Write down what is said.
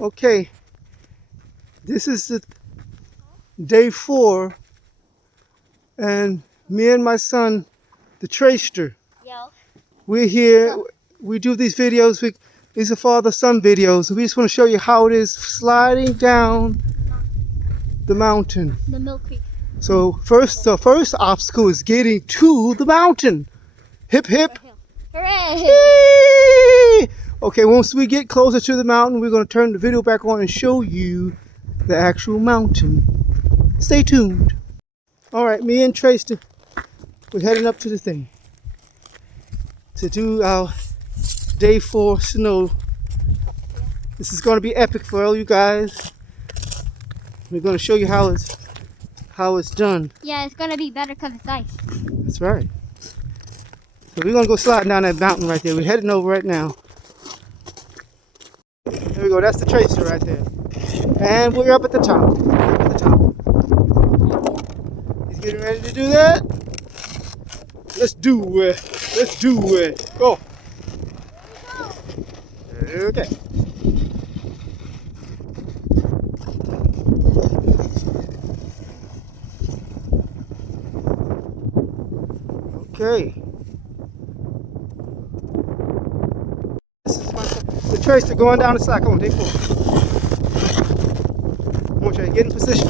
Okay, this is the day 4, and me and my son, the Traster, Yo. we're here. We do these videos. These are father-son videos. We just want to show you how it is sliding down the mountain. The Mill Creek. So the first obstacle is getting to the mountain. Hip hip. Hooray! Yay! Okay, once we get closer to the mountain, we're going to turn the video back on and show you the actual mountain. Stay tuned. All right, me and Tracy, we're heading up to the thing to do our day 4 snow. This is going to be epic for all you guys. We're going to show you how it's done. Yeah, it's gonna be better because it's ice. That's right. So we're going to go sliding down that mountain right there. We're heading over right now. There we go. That's the Tracer right there. And we're up at the top. We're up at the top. He's getting ready to do that. Let's do it. Let's do it. Go. Okay. Okay. This is the Tracer going down the slide. Come on, day 4. Come on, Trey. Get in position.